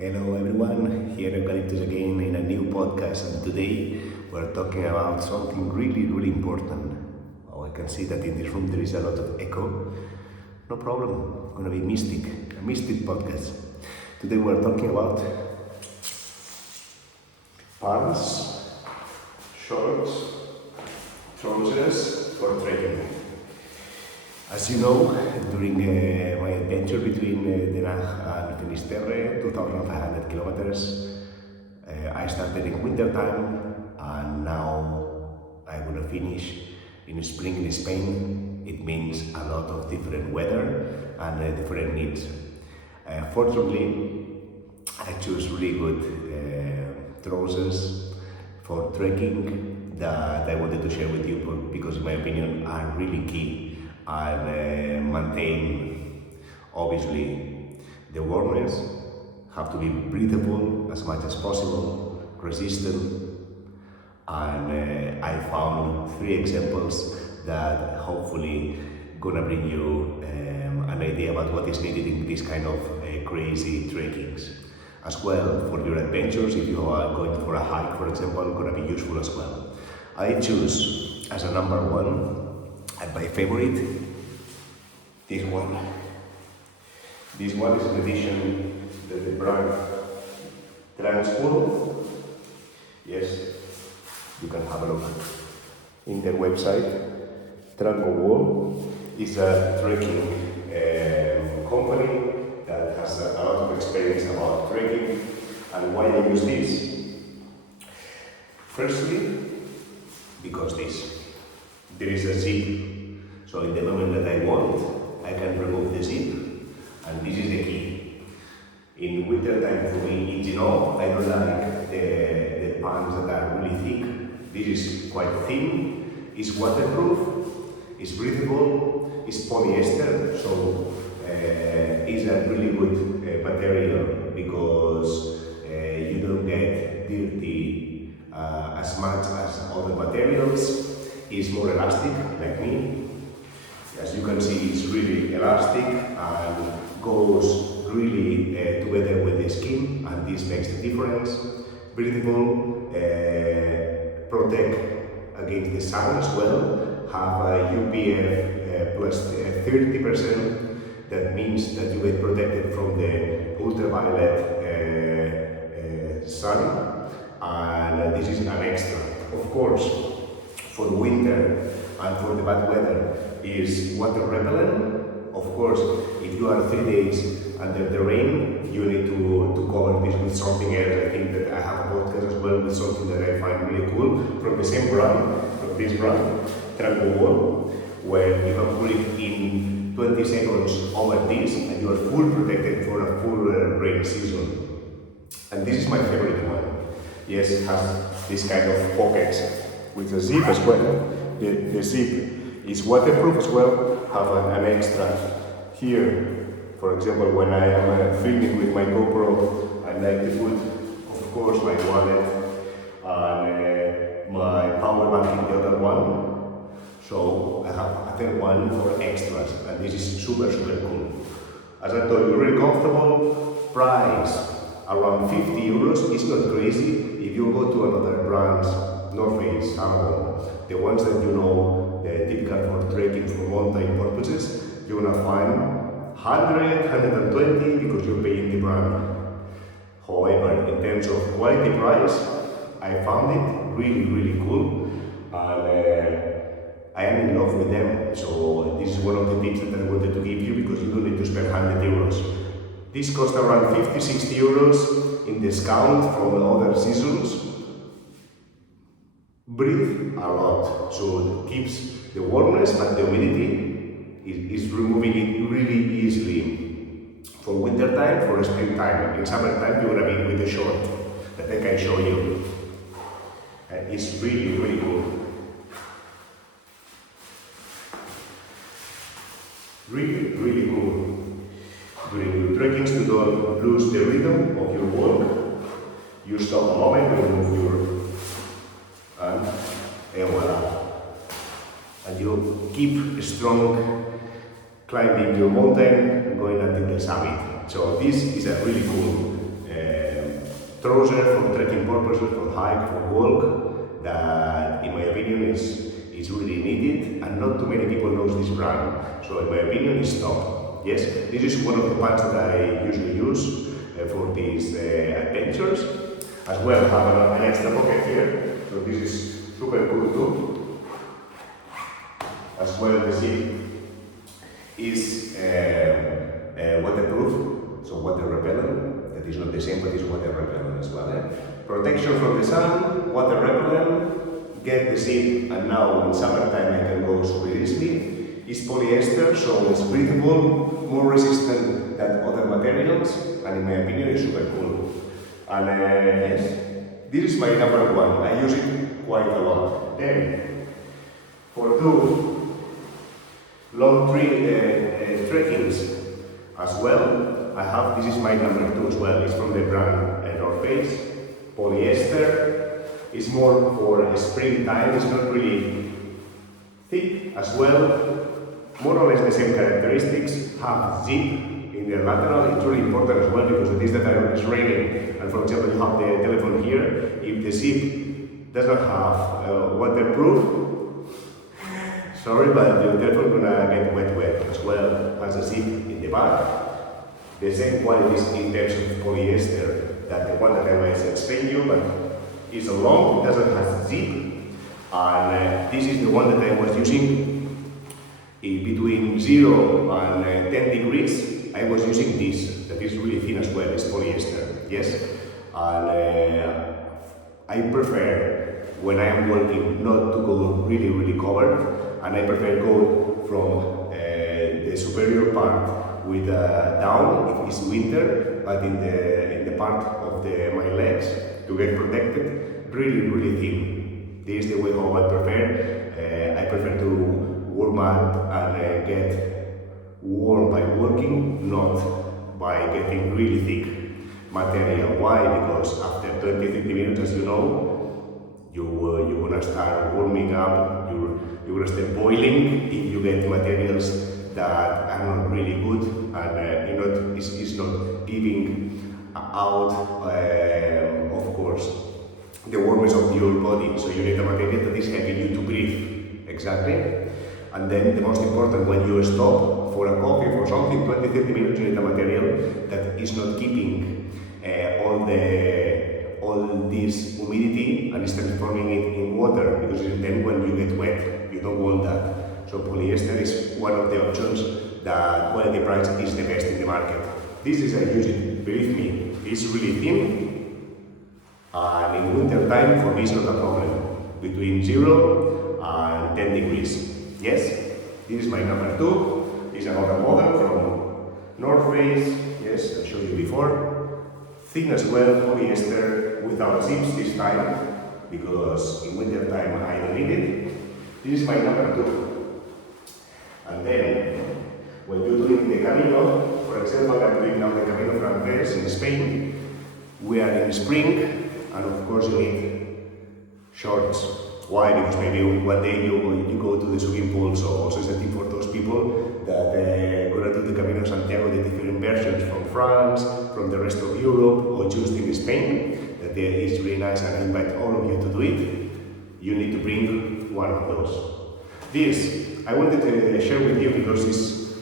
Hello everyone, here Directos again in a new podcast, and today we're talking about something really important. Oh, I can see that in this room there is a lot of echo. No problem, it's gonna be a mystic podcast. Today we're talking about pants, shorts, trousers for trekking. As you know, during my adventure between the Haag and Finisterre, 2,500 kilometers, I started in winter time and now I'm gonna finish in spring in Spain. It means a lot of different weather and different needs. Fortunately, I choose really good trousers for trekking that I wanted to share with you because in my opinion are really key and maintain obviously the warmness, have to be breathable as much as possible, resistant, and I found 3 examples that hopefully gonna bring you an idea about what is needed in this kind of crazy trekkings. As well, for your adventures, if you are going for a hike, for example, gonna be useful as well. I choose as a number 1 and my favorite, this one. This one is an edition that the brand Transport. Yes, you can have a look in their website. Transport is a trekking company that has a lot of experience about trekking. And why I use this? Firstly, because there is a zip. So in the moment that I want, I can remove the zip, and this is the key. In winter time for me, I don't like the pants that are really thick. This is quite thin, it's waterproof, it's breathable, it's polyester, so it's a really good material because you don't get dirty as much as other materials. It's more elastic, like me. As you can see, it's really elastic and goes really together with the skin, and this makes the difference. Breathable, protect against the sun as well, have a UPF plus 30%. That means that you get protected from the ultraviolet sun, and this is an extra. Of course, for winter and for the bad weather is water repellent. Of course, if you are 3 days under the rain, you need to cover this with something else. I think that I have a podcast as well with something that I find really cool from the same brand, from this brand, Transport, where you can put it in 20 seconds over this and you are full protected for a full rain season. And this is my favorite one. Yes, it has this kind of pockets with a zip as well. The zip is waterproof as well, have an extra here. For example, when I am filming with my GoPro, I like to put, of course, my wallet and my power bank in the other one. So I have a third one for extras, and this is super cool. As I told you, really comfortable. Price around 50 euros. It's not crazy. If you go to another brands, North Face, Haag, the ones that you know, typical for trekking for mountain purposes, you're gonna find 100, 120 because you're paying the brand. However, in terms of quality price, I found it really cool, and I am in love with them. So this is one of the tips that I wanted to give you because you don't need to spend 100 euros. This costs around 50-60 euros in discount from other seasons. Breathe a lot, so it keeps the warmness, but the humidity is removing it really easily. For winter time, for spring time, in summer time you're gonna be with the short that I can show you. It's really cool. Really cool. During your trekkings, to don't lose the rhythm of your walk. You stop a moment, you remove your and voila. And you keep strong climbing your mountain and going until the summit. So this is a really cool trouser for trekking purposes, for hike, for walk, that in my opinion is really needed, and not too many people knows this brand. So in my opinion is top. Yes, this is one of the pants that I usually use for these adventures. As well, I have an extra pocket here, so this is super cool too. As well, the zip is waterproof, so water repellent. That is not the same, but it's water repellent as well. Protection from the sun, water repellent, get the zip, and now in summertime I can go super easily. It's polyester, so it's breathable, more resistant than other materials, and in my opinion it's super cool. And yes, this is my number one. I use it quite a lot. Then, for two long trekkings as well, I have, this is my number two as well. It's from the brand North Face. Polyester. It's more for springtime. It's not really thick as well. More or less the same characteristics. Have zip in the lateral. It's really important as well because it is that it's raining. And for example, you have the telephone here. If the zip does not have waterproof, sorry, but your telephone gonna get wet as well. Has a zip in the back. The same qualities in terms of polyester that the one that I was explaining you, but it's a long, it doesn't have zip. And this is the one that I was using in between 0 and 10 degrees. I was using this, that is really thin as well, it's polyester, yes? And I prefer, when I am walking, not to go really covered, and I prefer go from the superior part with down, if it's winter, but in the part of my legs, to get protected, really thin. This is the way how I prefer. I prefer to warm up and get warm by walking, not by getting really thick material. Why? Because after 20-30 minutes, as you know, you're gonna start warming up, you're gonna start boiling if you get materials that are not really good and it's not giving out, of course, the warmth of your body. So you need a material that is helping you to breathe. Exactly. And then the most important, when you stop for a coffee, for something, 20-30 minutes, you need a material that is not keeping all this humidity and is transforming it in water, because then when you get wet, you don't want that. So polyester is one of the options that quality price is the best in the market. This is I use it, believe me, it's really thin, and in winter time for me it's not a problem, between 0 and 10 degrees. Yes, this is my number 2. It's another model from North Face. Yes, I showed you before. Thin as well, polyester, without zips this time, because in winter time I don't need it. This is my number 2. And then, when you're doing the Camino, for example, I'm doing now the caminofrances in Spain. We are in spring, and of course you need shorts. Why? Because maybe one day you go to the swimming pool, so also it's a tip for those people that gonna do the Camino Santiago, the different versions from France, from the rest of Europe, or just in Spain, that is really nice, and I invite all of you to do it. You need to bring one of those. This, I wanted to share with you because it's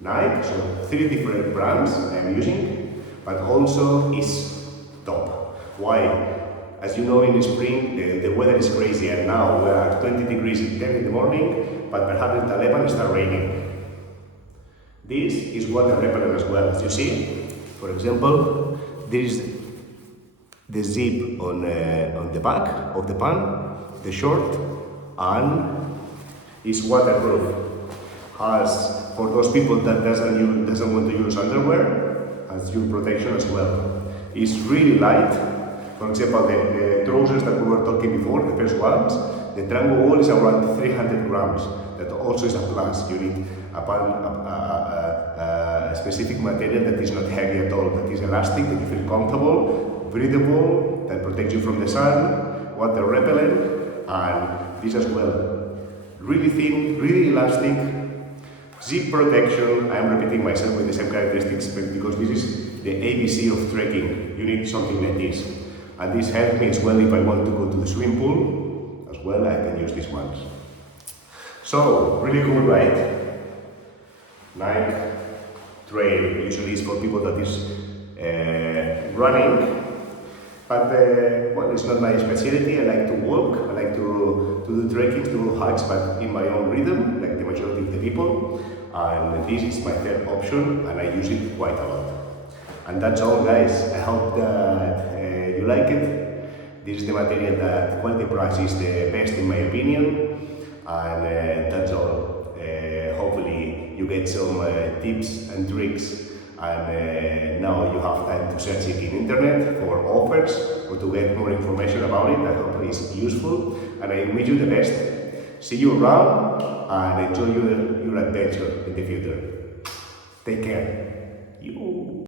Nike, so 3 different brands I'm using, but also is top. Why? As you know, in the spring, the weather is crazy, and now we are at 20 degrees at 10 in the morning, but perhaps at 11 it starts raining. This is water repellent as well. As you see, for example, there is the zip on the back of the pant, the short, and is waterproof. Has, for those people that doesn't want to use underwear, has your protection as well. It's really light. For example, the trousers that we were talking before, the first ones, the triangle wall is around 300 grams. That also is a plus. You need a specific material that is not heavy at all, that is elastic, that you feel comfortable, breathable, that protects you from the sun, water repellent, and this as well. Really thin, really elastic, zip protection. I am repeating myself with the same characteristics because this is the ABC of trekking. You need something like this. And this helps me as well if I want to go to the swimming pool as well, I can use these ones. So, really cool ride. Nike trail usually is for people that is running, but well, it's not my specialty. I like to walk, I like to do trekking, to do hikes, but in my own rhythm, like the majority of the people. And this is my third option, and I use it quite a lot. And that's all, guys. I hope that you like it. This is the material that quality price is the best in my opinion, and that's all. Hopefully you get some tips and tricks, and now you have time to search it in internet for offers or to get more information about it. I hope it's useful, and I wish you the best. See you around and enjoy your adventure in the future. Take care.